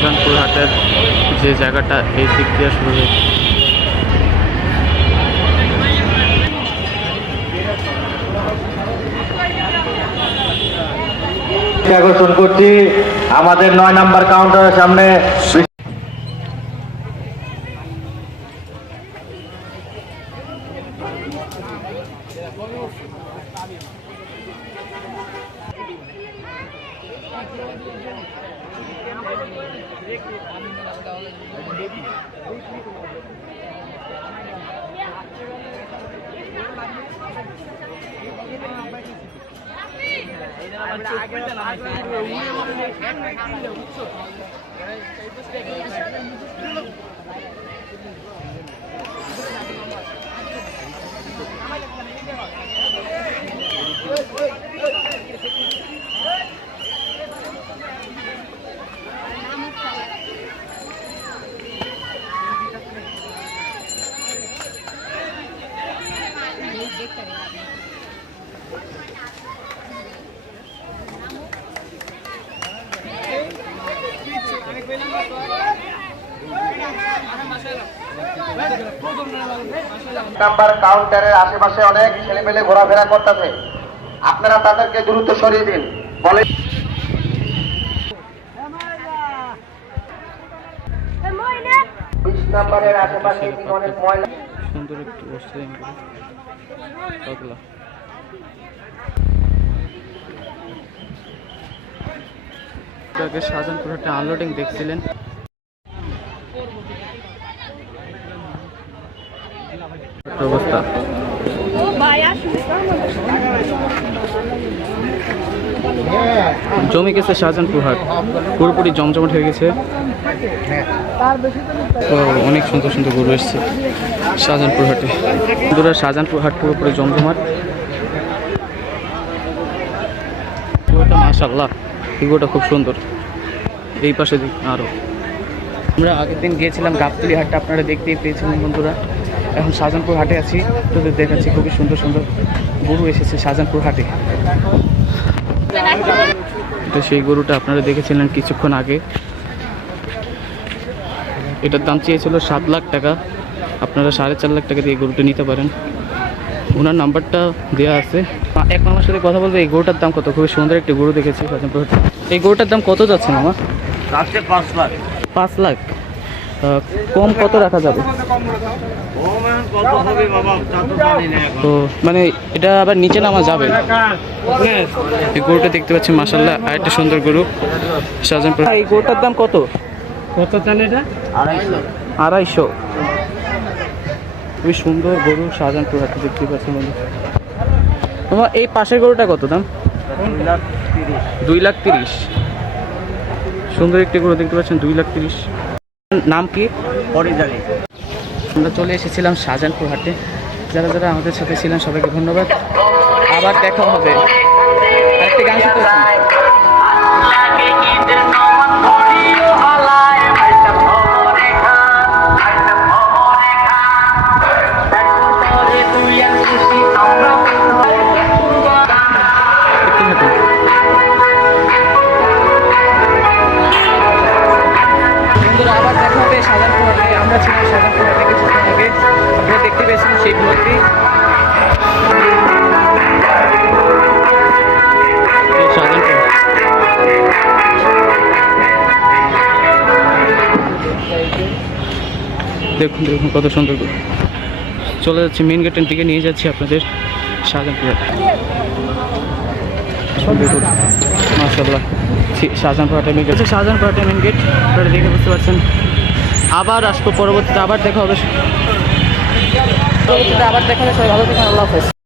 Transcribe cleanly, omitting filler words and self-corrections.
শাহজাহানপুর হাটের যে জায়গাটা এই দিক দিয়ে শুরু হয়েছে। আকর্ষণ করছি আমাদের 9 নম্বর কাউন্টারের সামনে। নাম্বার কাউন্টারের আশেপাশে অনেক ছেলেমেলে ঘোরাফেরা করতেছে, আপনারা তাদেরকে দ্রুত সরিয়ে দিন। বলে 20 নম্বরের আশেপাশে অনেক ময়লা। সুন্দর একটি বস্তু শাহজাহানপুর হাটে আনলোডিং দেখছিলেন। অবস্থা জমে গেছে শাহজাহানপুর হাট, পুরোপুরি জমজমাট হয়ে গেছে। অনেক সুন্দর সুন্দর গরু এসছে শাহজাহানপুর হাটে। বন্ধুরা, শাহজাহানপুর হাট পুরোপুরি জমজমাট। মাশাআল্লাহ, এগুলোটা খুব সুন্দর। এই পাশে আরো আমরা আগের দিন গিয়েছিলাম গাবতলী হাটটা, আপনারা দেখতেই পেয়েছিলেন বন্ধুরা। এখন শাহজাহানপুর হাটে আছি, তোদের দেখাচ্ছি খুবই সুন্দর সুন্দর গরু এসেছে শাহজাহানপুর হাটে। তো সেই গরুটা আপনারা দেখেছিলেন কিছুক্ষণ আগে। এটার দাম চেয়েছিল 7 লাখ টাকা, আপনারা 4.5 লাখ টাকা দিয়ে গরুটা নিতে পারেন। ওনার নাম্বারটা দেওয়া আছে। এক মামার সাথে কথা বলতে, এই গরুটার দাম কত? খুবই সুন্দর একটি গরু দেখেছি শাহজাহানপুর হাটে। এই গরুটার দাম কত যাচ্ছে মামা? 5 লাখ। 5 লাখ। কম কত রাখা যাবে? তো মানে এটা আবার নিচে নামা যাবে? এই গরুটা দেখতে পাচ্ছি মাশাআল্লাহ, আরেকটা সুন্দর গরু শাহজাহানপুর। এই গরুটার দাম কত চান এটা? 250। খুবই সুন্দর গরু শাহজাহানপুর হাটে দেখতে পাচ্ছি বন্ধু। তোমার এই পাশের গরুটা কত দাম? 2,30,000। সুন্দর একটি গরু দেখতে পাচ্ছেন, 2,30,000। নাম কি? আমরা চলে এসেছিলাম শাহজাহানপুর হাটে। যারা যারা আমাদের সাথে ছিলেন সবাইকে ধন্যবাদ। আবার দেখা হবে। আরেকটি গান শুনতে আবার দেখা হবে শাহজাহানপুর হাটে। আমরা ছিলাম শাহজাহানপুর হাটে কিছুক্ষণ আগে, আপনারা দেখতে পেয়েছেন সেই মূর্তি। দেখুন দেখুন কত সুন্দর। চলে যাচ্ছি মেন গেটের দিকে, নিয়ে যাচ্ছি আপনাদের শাহজাহানপুর হাট। মাশাআল্লাহ, শাহজাহানপুর হাটের মেন গেট। শাহজাহানপুর হাটের মেন গেট আপনারা দেখে বুঝতে পারছেন। আবার আসবো পরবর্তীতে, আবার দেখা হবে। সবাই ভালো থাকেন, আল্লাহ হাফেজ।